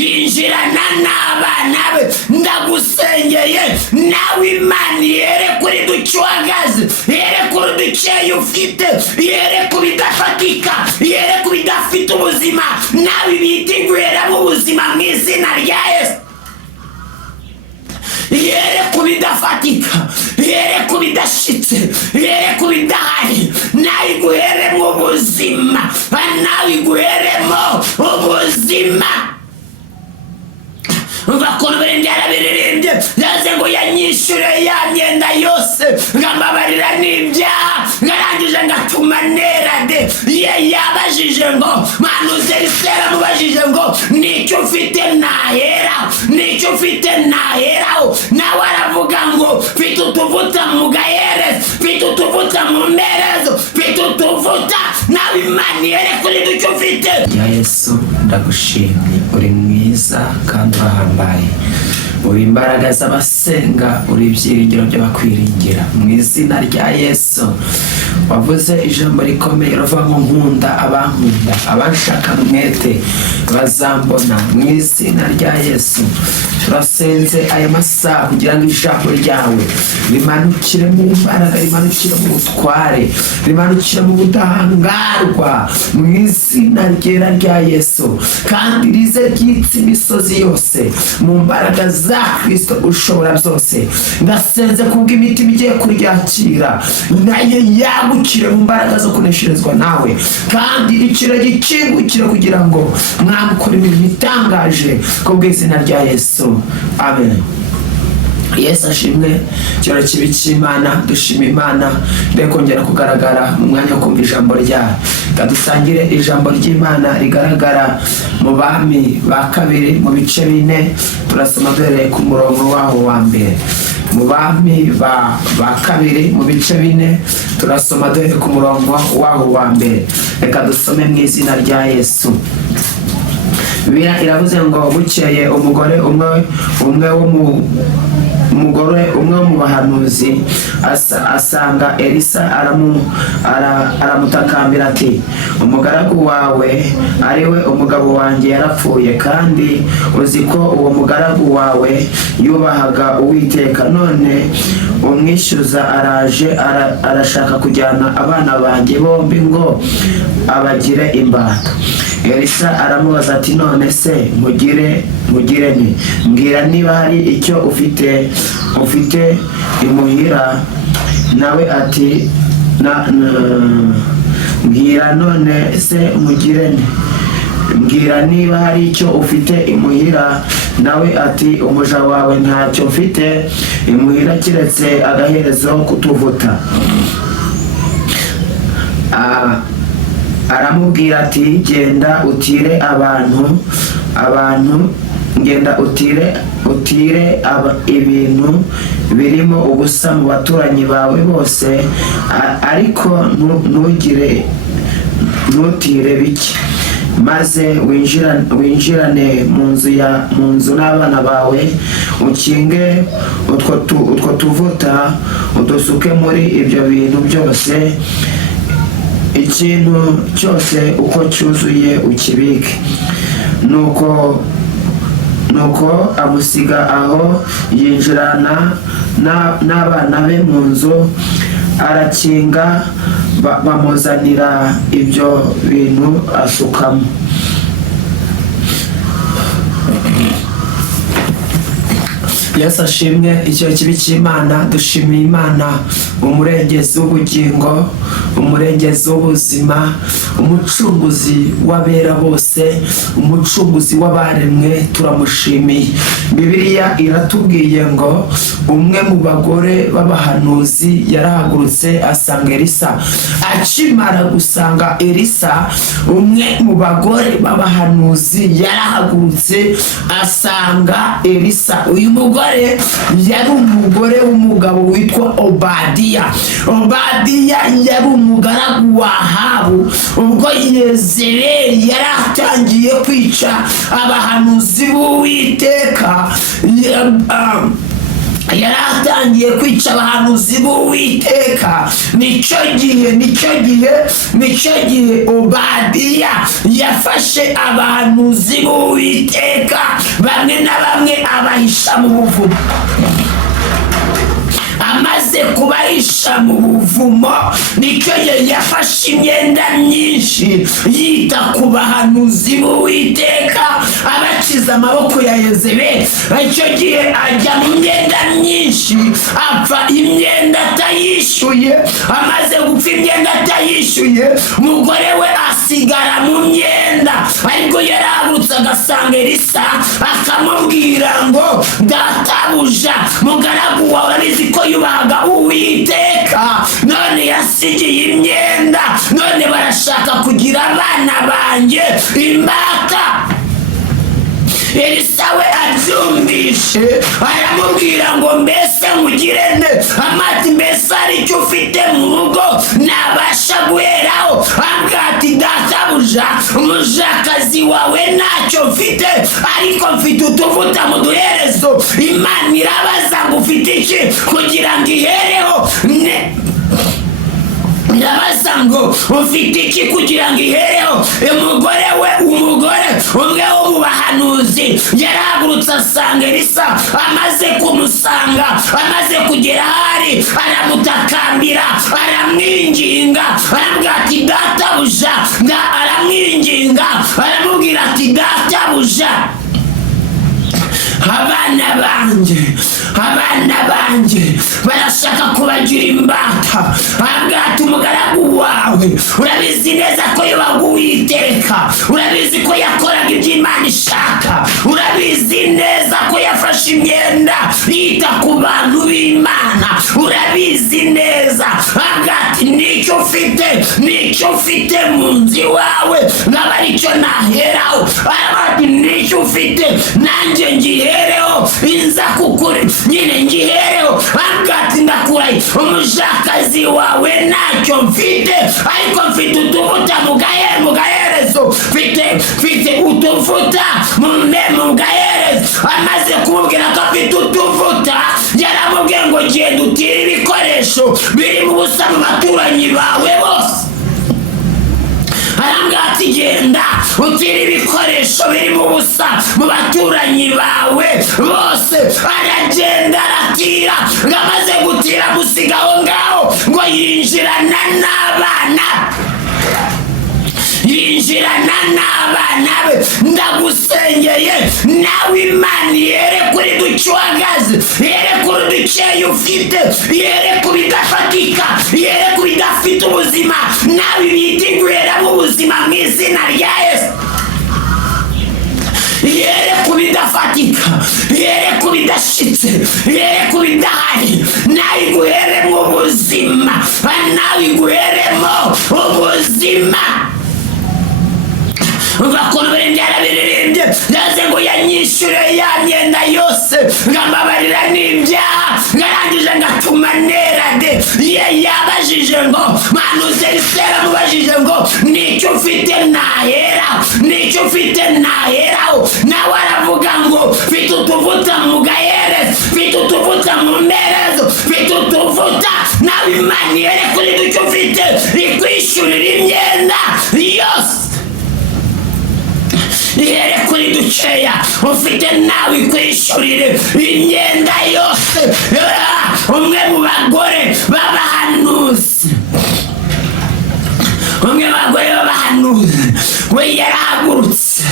yinjirana n'abana be. Ndagusengeye nawe Imana yere kuri ducwagaze, yere kuri duceye ufite, yere kuri dafatika, yere kuri dafite ubuzima, nawe bitigwera mu buzima mu izina rya Yesu. Yere kubidafatika, yere kubidashitse, yere kubidahari, nawe guheremo ubuzima, nawe guheremo ubuzima. Bakuru berengera biririmbye yaze ngo yanyishure ya myenda yose, ngamabarira n'ibyaha, ngarangije ngatuma nerade. Ye yabajije ngo manuze Isera mubajije ngo nicyo ufite nahera, nicyo ufite naheraho. Nawe aravuga ngo mfite utuvuta mu gahere, mfite utuvuta mu mperezo, mfite utuvuta. Nawe Imana yere kuri ducyo ufite. Ya Yesu ndagushimye, uri mwiza kandi urahambaye, uri imbaraga z'abasenga, uri ibyiringiro by'abakwiringira. Mu izina rya Yesu wavuze ijambo rikomeye rivuga ngo nkunda abankunda, abanshaka mwete bazambona. Mu izina rya Yesu turasenze aya masaha kugira ngo ijambo ryawe rimanukire mu mbaraga, rimanukire mu butware, rimanukire mu budahangarwa mu izina ryera rya Yesu, kandi rize ryitse imisozi yose mu mbaraga za Kristo ushobora byose. Ndasenze kubwo imitima igiye kuryakira nayo yagukire mu mbaraga zo kunesherezwa nawe, kandi iciro gikingukire kugira ngo mwamukore imirimo itangaje kubw'izina rya Yesu. Amen. Yesu ashimwe. Cyoro kibi cy'Imana, dushima Imana rero kongera kugaragara mu mwanya wo kumva ijambo ryayo. Kadusangire ijambo ry'Imana rigaragara mu Bami ba kabiri mu bice 4. Turasoma duhereye ku murongo waho wa mbere. Mu Bami ba kabiri mu bice 4 turasoma duhereye ku murongo waho wa mbere. Reka dusome mu izina rya Yesu. Bibiliya iravuze ngo bukeye umugore umwe mu bahanuzi asanga Elisa, aramutakambira ati umugaragu wawe ari we umugabo wanjye yarapfuye, kandi uzi ko uwo mugaragu wawe yubahaga Uwiteka, none umwishyuza araje arashaka kujyana abana banjye bombi ngo abagire imbata. Elisa aramubaza ati none se mugire nti? Mbwira niba hari icyo ufite imuhira. Nawe ati mbwira none se mugire nti? Mbwira niba hari icyo ufite imuhira. Nawe ati umuja wawe ntacyo mfite imuhira keretse agaherezo kutuvuta. Aramubwira ati genda utire genda utire ibintu birimo ubusa mu baturanyi bawe bose, ariko ntutire bike, maze winjirane mu nzu n'abana bawe, ukinge utwo tuvuta, udusuke muri ibyo bintu byose, ikintu cyose uko cyuzuye ukibike. Nuko amusiga aho, yinjirana n'abana be mu nzu, arakinga, bamuzanira ibyo bintu asukamo. Yesu ashimwe. Icyo kibi cy'Imana, dushimiye Imana umurengezi w'ubugingo, umurengezi w'ubuzima, umucunguzi w'abera bose, umucunguzi w'abaremwe. Turamushimiye. Bibiliya iratubwiye ngo umwe mu bagore b'abahanuzi yarahagurutse asanga Elisa. Akimara gusanga Elisa, umwe mu bagore b'abahanuzi yarahagurutse asanga Elisa. Uyu mugore yari umugore w'umugabo witwa Obadiya. Obadiya yari umugaragu wa Ahabu ubwo Yezebeli yari atangiye kwica abahanuzi b'Uwiteka. yaratangiye kwica abahanuzi b'Uwiteka. Nicyo gihe Obadiya yafashe abahanuzi b'Uwiteka bamwe na bamwe abahisha mu buvumo. Amaze kubahisha mu buvumo, nicyo gihe yafashe imyenda myinshi yita ku bahanuzi b'Uwiteka abakiza amaboko ya Yezebeli. Icyo gihe ajya mu myenda myinshi, apfa imyenda atayishyuye. Amaze gupfa imyenda atayishyuye, umugore we asigara mu myenda. Ariko yarahagurutse agasanga Elisa, akamubwira ngo databuja, mugaragu wawe urabizi ko yubahaga Uwiteka, none yasigiye imyenda, none barashaka kugira abana banjye imbata. Elisa we abyumvishe, aramubwira ngo mbese nkugire nte? Amati mbese hari icyo ufite mu rugo nabasha guheraho? Ambwira ati databuja, umujakazi wawe ntacyo mfite, ariko mfite utuvuta mu duherezo. Imana irabaza ngo ufite iki kugira ngo ihereho? Irabaza ngo ufite iki kugira ngo ihereho? Umugore umwe wo mu bahanuzi yarahagurutse asanga Elisa. Amaze kumusanga, amaze kugera ahari, aramutakambira, aramwinginga, aramubwira ati databuja, aramwinginga, aramubwira ati databuja, abana banjye barashaka kubagira imbata. Ambwira ati umugaragu wawe urabizi neza ko yubaha Uwiteka, urabizi ko yakoraga ibyo Imana ishaka, urabizi neza ko yafashe imyenda yita ku bantu b'Imana, urabizi neza. Ambwira ati nicyo ufite mu nzu iwawe nkaba aricyo naheraho. Aravuga ati nicyo ufite nanjye ngihereho, inza kukuri nyine ngihereho. Ambwira ati ndakurahiye umujakazi wawe ntacyo mfite, ariko mfite utuvuta mu gaherezo, mfite utuvuta mu gaherezo. Amaze kumubwira ko afite utuvuta, yaramubwiye ngo genda utire ibikoresho biri mu busa mu baturanyi bawe bose. Arambwira ati genda utire ibikoresho biri mu busa mu baturanyi bawe bose. Aragenda aratira, ngo amaze gutira gusiga aho ngaho, ngo yinjirana n'abana be. Ndagusengeye nawe Imana yere kuri duce uhagaze, yere kuri dukeya ufite, yere ku bidafatika, yere ku bidafite ubuzima, nawe ibitiguheramo ubuzima mu izina rya Yesu. Yere ku bidafatika, yere ku bidashitse, yere ku bidahari, nawe iguheremo ubuzima, nawe iguheremo ubuzima. Ugakuntu yarabiririmbye, yaze ngo yanyishyure ya myenda yose, ngambabarira n'ibyaha, ngarangije ngatuma nerade. Yabajije ngo manuze Elisa mubajije ngo nicyo ufite naheraho? Nawe aravuga ngo mfite utuvuta mu gaherezo, mfite utuvuta mu mperezo, mfite utuvuta. Nawe Imana yere kuri duce ufite, ikwishyurira imyenda yose. Yere kuri duceya ufite, nawe ikwishyurire imyenda yose. Umwe mu bagore b'abahanuzi we yarahagurutse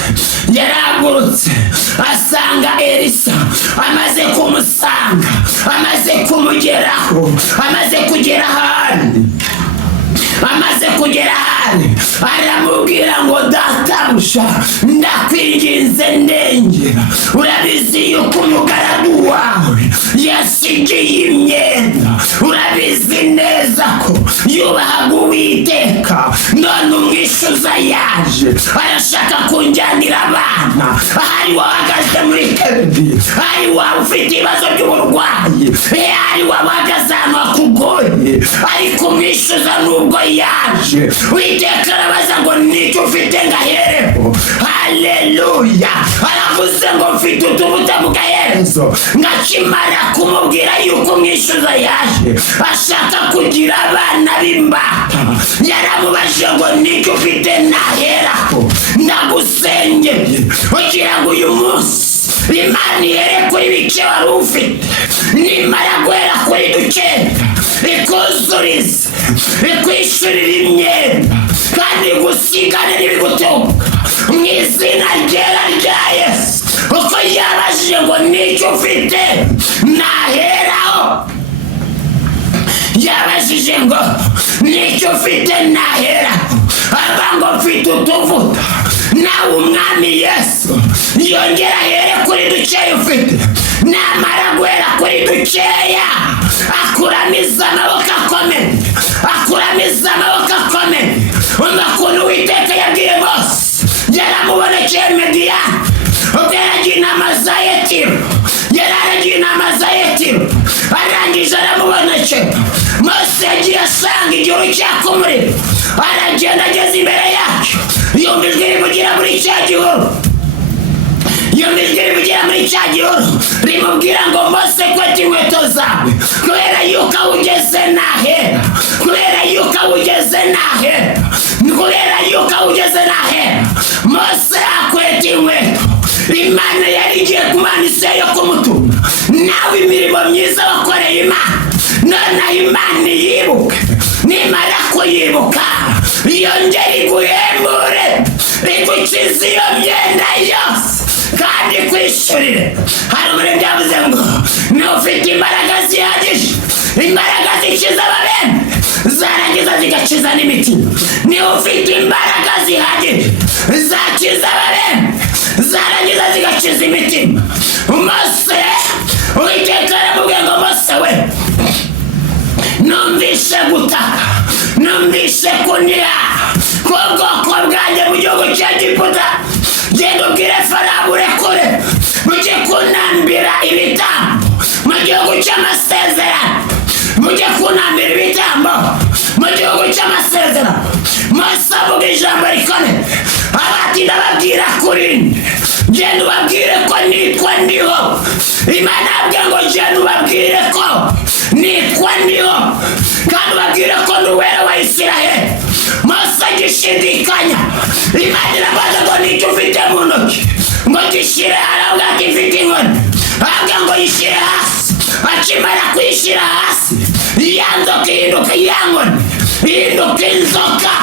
asanga Elisa. Amaze kumusanga, amaze kumugeraho, amaze kugera ahari, aramubwira ngo databuja, ndakwinginze ndengera, urabizi yuko umugaragu wawe yasigiye imyenda, urabizi neza ko yubahaga Uwiteka, none umwishyuza yaje arashaka kunjyanira abana. Ahari wahagaze muri keredi, ahari waba ufite ibibazo by'uburwayi, ahari wahagaze ahantu hakugoye, ariko umwishyuza nubwo yaje, Uwiteka arabaza ngo nicyo ufite ngahereho. Haleluya! Aravuze ngo mfite utuvuta mu gaherezo. amaherezo ngakimara kumubwira yuko umwishyuza yaje ashaka kugira abana b'imbata, yaramubajije ngo nicyo ufite naheraho ndagusengeye kugira ngo uyu munsi Imana ihere kuri bike wari ufite, nimara guhera kuri dukeya ikuzurize, ikwishyurira imyenda kandi gusigane n'ibigutunga mu izina ryera rya Yesu. Kuko yabajije ngo nicyo ufite naheraho, yabajije ngo nicyo ufite naheraho, aba ngo mfite utuvuta, nawe umwami Yesu yongera ahere kuri dukeya ufite, namara guhera kuri dukeya akuramiza amaboko akomeye, akuramiza amaboko akomeye. Umva ukuntu Uwiteka yabwiye Mose, yaramubonekeye Midiyani ubwo yaragiye inama za Yetiro, yaragiye inama za Yetiro, arangije aramubonekera. Mose yagiye asanga igihuru cyaka umuriro, aragenda ageze imbere yacyo, yumva ijwi rivugira muri cya gihuru, yumva ijwi rivugira muri cya gihuru rimubwira ngo Mose kweta inkweto zawe kubera yuko ugeze nahera, kubera yuko ugeze nahera, kubera yuko ugeze nahera. Mose akweta inkweto, Imana yari igiye kumana ise yo kumutuma, nawe imirimo myiza wakoreye Imana noneho Imana yibuke, nimara kuyibuka yongera iguhembure, igukize iyo myenda yose kandi kwishyurire. Hari umurimo yavuze ngo n'ufite imbaraga zihagije, imbaraga zikiza ababembe zarangiza zigakiza n'imitima, niba ufite imbaraga zihagije zakiza ababembe zarangiza zigakiza imitima. Mose Uwiteka aramubwira ngo Mose we, numvise gutaka, numvise kuniha k'ubwoko bwanjye mu gihugu cy'Egiputa, genda ubwire Farawo urekure mujye kunambira ibitambo mu gihugu cy'amasezerano, mujye kunambira ibitambo mu gihugu cy'amasezerano. Mose avuga ijambo rikomeye, abati ndababwira kuri genda ubabwire ko nitwa ndiho. Imana yabwiye ngo genda ubabwire ko nitwa ndiho kandi ubabwire ko ndi Uwera wa Isiraheli. Mose agishidikanya, Imana irabaza ngo nicyo ufite mu ntoki, ngo gishyire aravuga ati mfite inkoni, avuga ngo yishyire hasi. Akimara kuyishyira hasi ya nzoka ihinduka ya nkoni, ihinduka inzoka.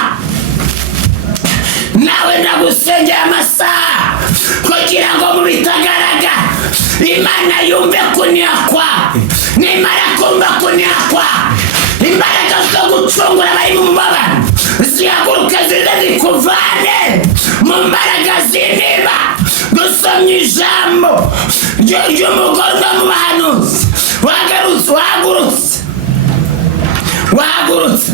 Nawe ndagusengera amasaha kugira ngo mu bitagaragara Imana yumve kuniha kwawe, nimara kumva kuniha kwawe imbaraga zo gucungura abari mu mubabaro zihaguruke zize zikuvane mu mbaraga z'intiba. Dusomye ijambo ry'umugore no mu bahanuzi, wagarutse, wahagurutse,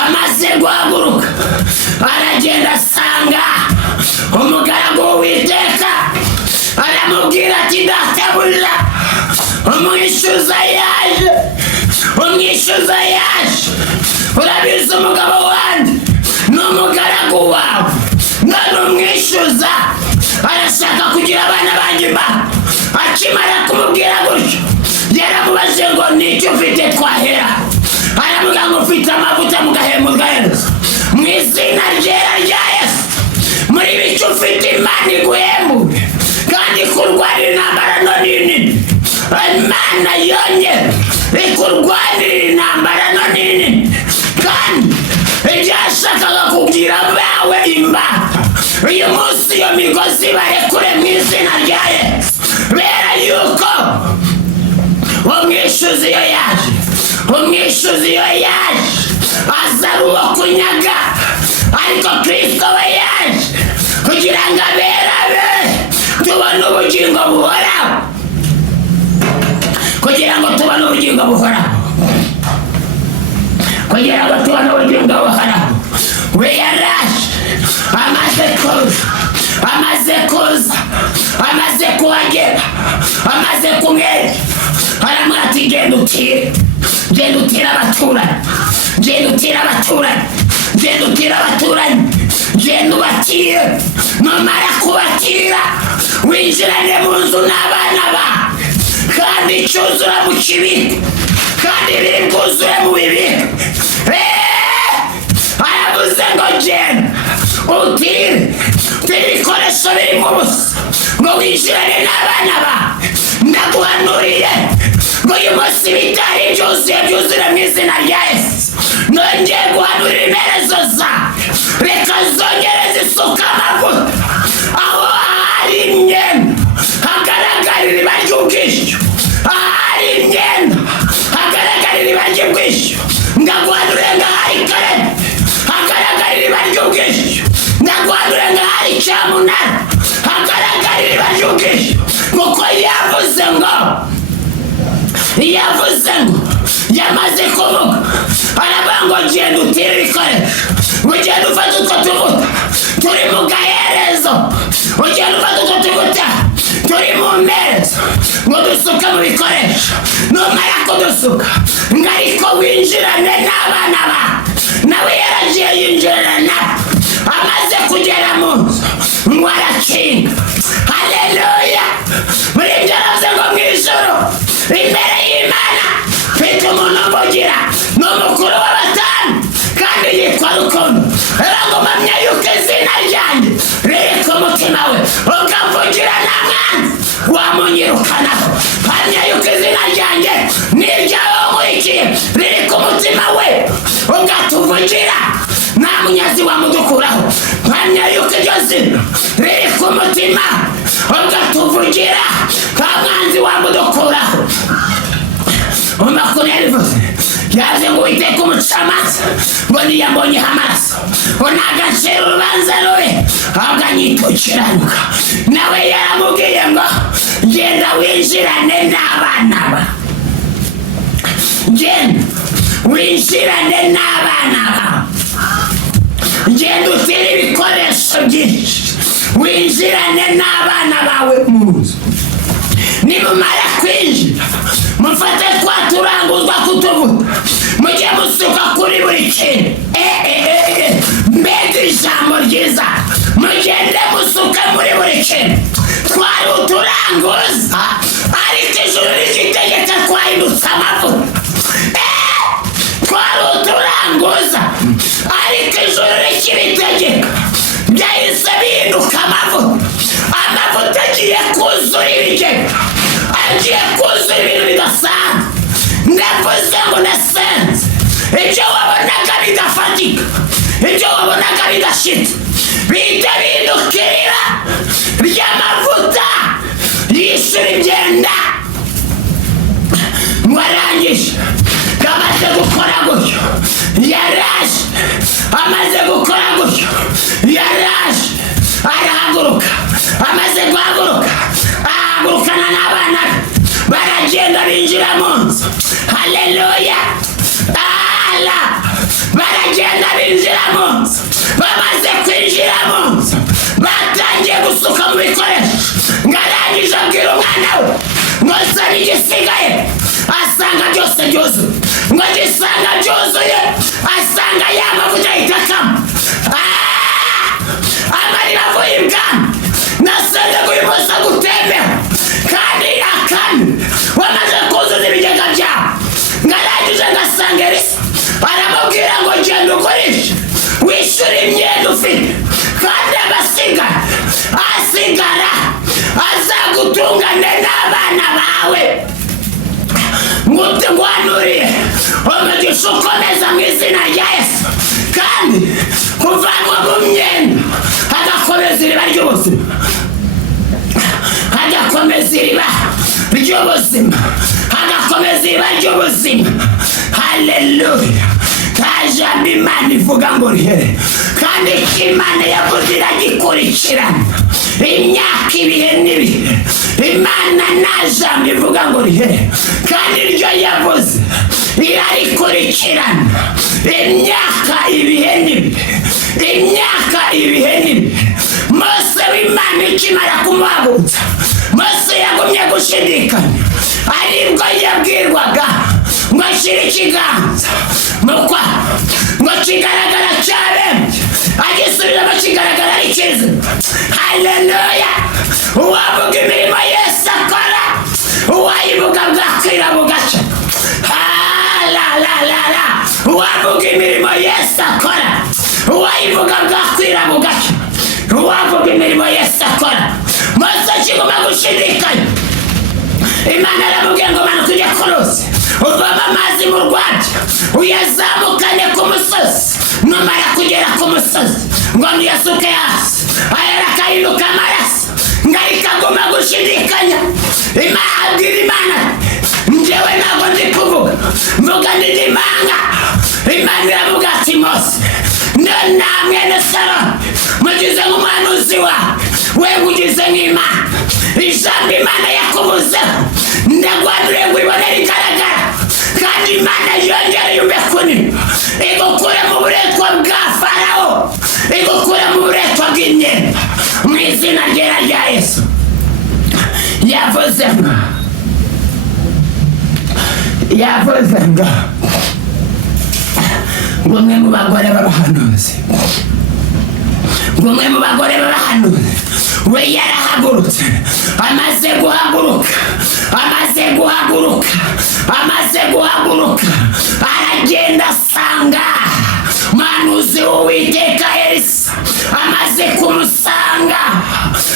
amaze guhaguruka, aragenda asanga umugaragu w'Uwiteka, aramubwira ati databuja umwishyuza yaje, urabizi umugabo wanjye n'umugaragu wawe none umwishyuza arashaka kugira abana banjye imbata. Akimara kumubwira gutyo yaramubajije ngo nicyo ufite twahera, aramubwira ngo ufite amavuta mugahembwa herezo mu izina ryera rya Yesu. Muri bicyo ufite Imana iguhembure kandi kurwanira intambara none nini, Imana yongera ikurwanira intambara none nini, kandi ibyashakaga kugira bawe imbata uyu munsi iyo migozi barekure mu izina rya Yesu, bera yuko umwishyuzi iyo yaje aza ari uwo kunyaga, ariko Kristo we yaje kugira ngo aberabe tubone ubugingo buhoraho, kugira ngo tubone ubugingo buhoraho, kugira ngo tubone ubugingo buhoraho. We yaraje amaze kuhagera, amaze kumwera, aramubwira ati genda utire abaturanyi, genda utira abaturanyi, genda ubatire, numara kubatira winjirane mu nzu n'abana bawe kandi cyuzura mu kibiri kandi biri bwuzure mu bibiri. Aravuze ngo genda utire ibikoresho birimo ubusa ngo winjirane n'abana bawe. Ndaguhanuriye ngo uyu munsi bitari byuzuye byuzure mu izina rya Yesu. Nongeye guhanurira imperezo zawe, reka zongere zisuka amavuta aho hari imyenda hagaragara iriba ry'ubwishyu, ahari imyenda hagaragara iriba ry'ubwishyu. Ndaguhanurira ngo ahari kareme hagaragara iriba ry'ubwishyu. Ndaguhanurira ngo ahari cyamunara hagaragara iriba ry'ubwishyu, kuko yavuze ngo yamaze kuvuga. Aravuga ngo genda utire ibikoresho, ugenda ufata utwo tuvuta turi mu gaherezo, ugenda ufata utwo tuvuta turi mu mperezo ngo dusuke mu bikoresho. Numara kudusuka ngo ariko winjirane n'abana bawe. Nawe yaragiye yinjirana nabo, amaze kugera mu nzu ngo arakinga. Haleluya! Muri ibyo aravuze ngo mu ijuru imbere y'Imana mfite umuntu mvugira, ni umukuru w'abatanu kandi yitwa Rukundo. Ngo mpamya yuko izina ryanjye riri ku mutima we, ukamvugira nta mwanzi wamunyirukanaho. Mpamya yuko izina ryanjye n'iryawe nkurikiye riri ku mutima we, ugatuvugira nta munyazi wamudukuraho. Mpamya yuko iryo zina riri ku mutima, ugatuvugira nta mwanzi wamudukuraho. Umakuru yarivuze yaje ngo Uwiteka umucamanza ngo niyambonyeho amaraso ngo ntagacira urubanza rube ahubwo anyitukiranuka. Nawe yaramubwiye ngo genda winjirane n'abana bawe, genda winjirane n'abana bawe, genda utire ibikoresho byinshi, winjirane n'abana bawe mu nzu. Nimumara kwinjira mufate twa turanguzwa kutuvuta mujye musuka kuri buri kintu. Mbega ijambo ryiza! Mugende musuke muri buri kintu. Twari uturanguza ariko ijuru rigitegeka twahindutse amavuta. Twari uturanguza ariko ijuru rikibitegeka byahise bihinduka amavuta. Amavuta agiye kuzura ibigega, agiye kuzura ibintu bidasanzwe. Ndavuze ngo nasenze ibyo wabonaga bidafatika, ibyo wabonaga bidashitse bihita bihinduka iriba ry'amavuta yishyura imyenda. Warangije amaze gukora gutyo yaraje, amaze gukora gutyo yaraje arahaguruka. Amaze guhaguruka ahagurukana n'abana baragenda binjira mu nzu. Haleluya! Baragenda binjira mu nzu. Bamaze kwinjira mu nzu batangiye gusuka mu bikoresho. Ngo arangije abwira umwana we ngo zana igisigaye, asanga byose byuzuye. Ngo gisanga byuzuye asanga ya mavuta ahita akama. Amarira avuye ibwami. Nasenze ngo uyu munsi agutembera kandi akame wamaze kuzuza ibigega byawe. Ngo arangije ngasanga Elisa aramubwira ngo genda ugurishe wishyure imyenda ufite, kandi asigara azagutungane n'abana bawe. Nguhanuriye umugisha ukomeza mu izina rya Yesu, kandi kuvanwa mu myenda hagakomeza iriba ry'ubuzima, hagakomeza iriba ry'ubuzima, hagakomeza iriba ry'ubuzima. Haleluya! Kajambo Imana ivuga ngo rihere, kandi Imana yavuze iragikurikirana imyaka ibihe n'ibihe. Imana nta jambo ivuga ngo rihere, kandi iryo yavuze irarikurikirana imyaka ibihe n'ibihe, imyaka ibihe n'ibihe. Mose w'Imana ikimara kumuhagurutsa, Mose yagumye gushidikanya, aribwo yabwirwaga ngo ashyire ikiganza mu kwa, ngo kigaragara cyane ikiza. Haleluya. Uwavuga imirimo Yesu akora, uwayivuga bwakwira bugaca. Uwavuga imirimo Yesu akora, uwayivuga bwakwira bugaca. Uwavuga imirimo Yesu akora, Mose akiguma gushidikanya. Imana aramubwira ngo manuka ujye ku ruzi, uvoma amazi mu rwabya, uyazamukane ku musozi. Numara kugera ku musozi ngo nuyasuke hasi, ayera akahinduka amaraso. Ngari kaguma gushidikanya. Abwira Imana, njyewe ntabwo ndi kuvuga, mvuga ndi impanga. Imana iravuga ati Mose, none mwene Saroni mugize nk'umuhanuzi wawe, wewe ugize nk'Imana. Ijambo Imana yakubuzeho ndaguhanuriye ngo ibone rigaragara, kandi Imana yongere yumve kunini, igukure mu buretwa bwa Farawo, igukure mu buretwa bw'imyenda, mu izina ryera rya Yesu. Yavuze ngo umwe mu bagore b'abahanuzi, umwe mu bagore b'abahanuzi we yarahagurutse. Amaze guhaguruka aragenda asanga umuhanuzi w'Uwiteka Elisa. Amaze kumusanga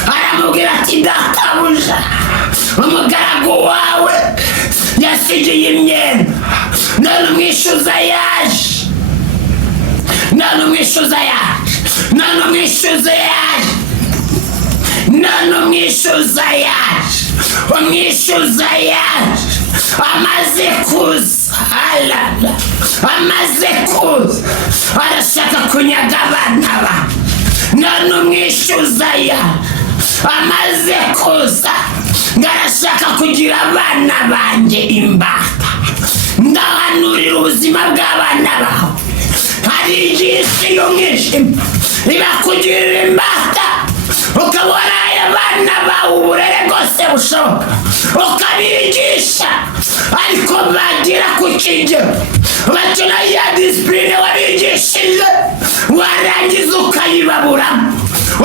aramubwira ati databuja, umugaragu wawe yasigiye imyenda, none umwishyuza yaje. Umwishyuza yaje amaze kuza arashaka kunyaga abana ba. None umwishyuza yaje amaze kuza ngarashaka kugira abana banjye imbata. Ndahanurira ubuzima bw'abana bawe. Hari igihe isi y'umwijima ibakugirira imbata, ukabona abana bawe uburere bwose bushoboka, ukabigisha, ariko bagira ku kigero bakina ya disipurine wabigishije, warangiza ukayibaburamo,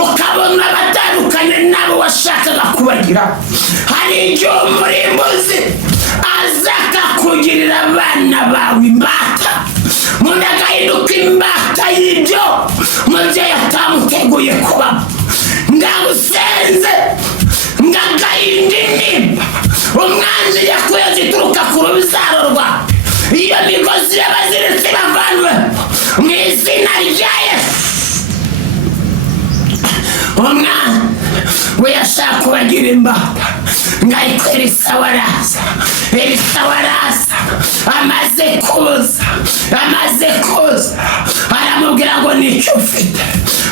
ukabona batandukanye n'abo washakaga kubagira. Hari igihe umurimbuzi aza akakugirira abana bawe imbata, umuntu agahinduka imbata y'ibyo umubyeyi atamuteguye kubamo. Ndagusenze ngagahinda intimba umwanzi yakuye zituruka ku rubyaro rwawe. Iyo migozi y'abaziritsi bavanwe mu izina rya Yesu. Umwanzi we yashaka kubagira imbata, ariko Elisa waraza. Amaze kuza aramubwira ngo nicyo ufite,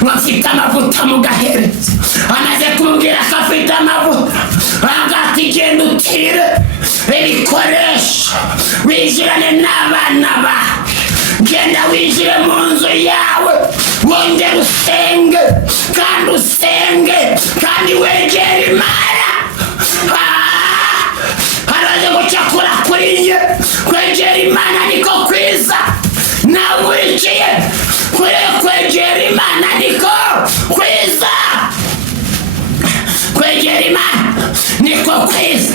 ngo afite amavuta mu gahereza. Amaze kumubwira ko afite amavuta, agati genda utire ibikoresho, winjirane n'abana bawe, genda winjire mu nzu yawe, wongere usenge kandi wegere Imana. Haraje gucakura kuri njye, kwegera Imana niko kwiza. Nawurikiye kwegera Imana niko kwiza. Kwegera Imana niko kwiza.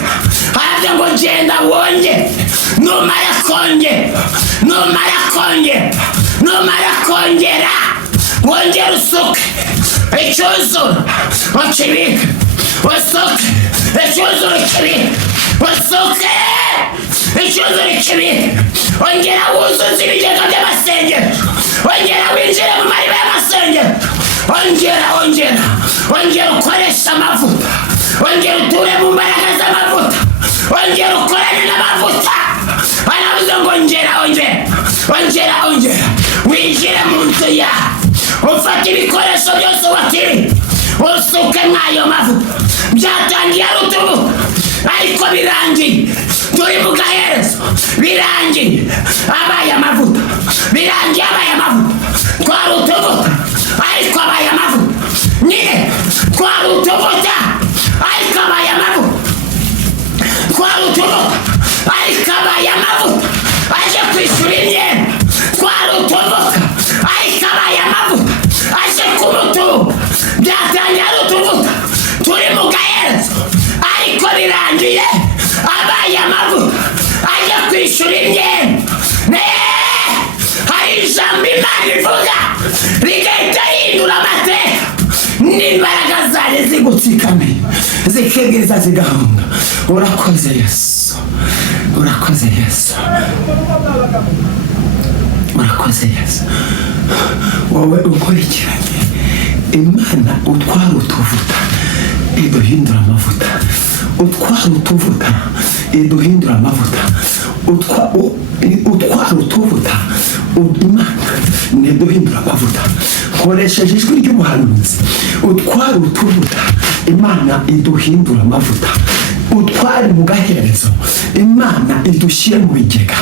Haraje ngo genda wongere, numara kongera wongere usuke icyuzuro ukibike, usuke icyuzuro ukibike, ongera wuzuze ibigega by'amasengero, ongera winjire mu mariba y'amasengero, ongera ukoresha amavuta, ongera uture mu mbaraga z'amavuta, ongera ukorane n'amavuta. Aravuze ngo ongera winjire mu nzu yawe, ufate ibikoresho byose wakiri, usuke mw'ayo mavuta. Byatangiye ari utuvuta, ariko birangiye turi mu gaherezo, birangiye abaye amavuta, twari utuvuta ariko abaye amavuta. Nyine twari utuvuta ariko abaye amavuta, aje kwishyura imyenda. 'Twari utuvuta ariko abaye amavuta, aje ku mutungo ijambo Imana ivuga rigahita hindura amateka, n'imbaraga zari zigutsikamiye zikegeza zigahunga. Urakoze Yesu, urakoze Yesu, urakoze Yesu. Wowe ukurikiranye Imana utwara utuvuta iduhindura amavuta, utwara utuvuta iduhindura amavuta, utwara utuvuta Imana niduhindura amavuta. Nkoresheje ijwi ry'ubuhanuzi, utwara utuvuta Imana iduhindura amavuta, utware mu gaherezo Imana idushyire mu bigega,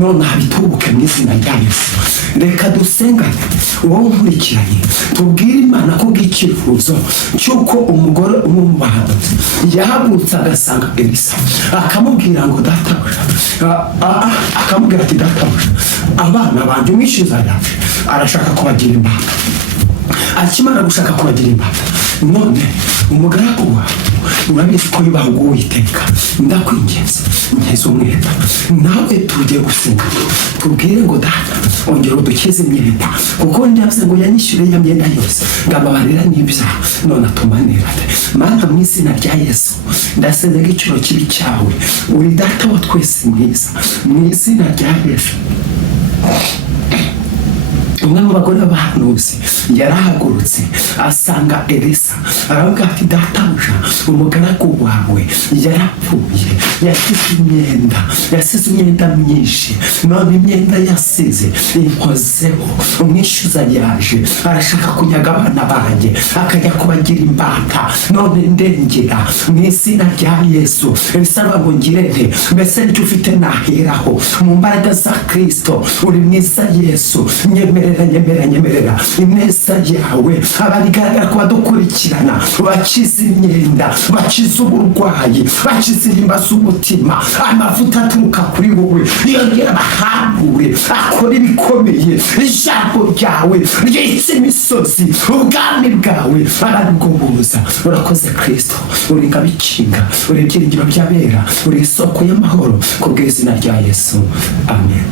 none habitubuke mu izina rya Yesu. Reka dusengane, wowe nkurikiranye, tubwire Imana ko bw'icyifuzo cy'uko umugore umwe mu bahanuzi yahagurutse agasanga Elisa, akamubwira ngo databuja, akamubwira ati databuja, abana banjye umwishyuza yaje arashaka kubagira imbata. Akimara gushaka kubagira imbata, none umugaragu wawe urabizi ko yubaha Uwiteka, ndakwinginze nkeza umwenda, nawe tugiye gusenga tubwire ngo data ongera udukize imyenda, kuko ndavuze ngo yanyishyure ya myenda yose, ngababarira n'ibyaha, none atumanirane. Mana mu izina rya Yesu ndaseze igiciro kibi cyawe, uri data wa twese mwiza, mu izina rya Yesu. Umwe mu bagore b'abahanuzi yarahagurutse asanga Elisa, aravuga ati databuja, umugaragu wawe yarapfuye, yasize imyenda myinshi, none imyenda yasize inkozeho. Umwishyuza yaje arashaka kunyaga abana banjye akajya kubagira imbata, none ndengera mu izina rya Yesu. Elisa ngo ngirente, mbese nicyo ufite naheraho mu mbaraga za Kristo, uri mwiza Yesu. Nyemerera ineza yawe abarigaragara ko badukurikirana, bakize imyenda, bakize uburwayi, bakize intimba z'umutima, amavuta aturuka kuri wowe yongera bahambure, akora ibikomeye. Ijambo ryawe ryitse imisozi, ubwami bwawe barabwoboza. Urakoze Kristo, uri ngabikinga, uri ibyiringiro by'abera, uri isoko y'amahoro, ku bw'izina rya Yesu, amen.